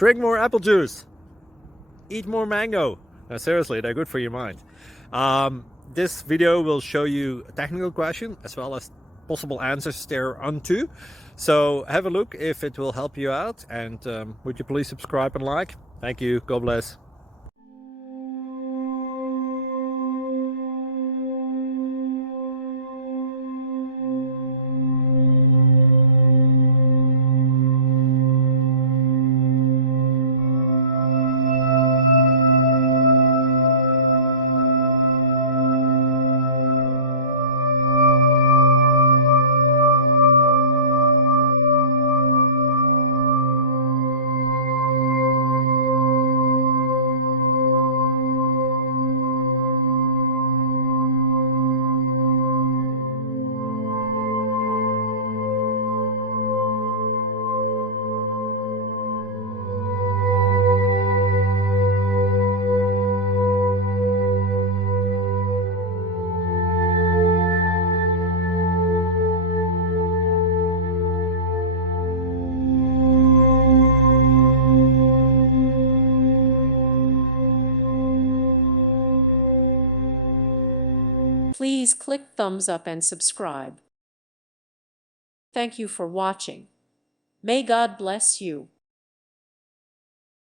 Drink more apple juice. Eat more mango. No, seriously, they're good for your mind. This video will show you a technical question as well as possible answers thereunto. So have a look if it will help you out, and would you please subscribe and like? Thank you. God bless. Please click thumbs up and subscribe. Thank you for watching. May God bless you.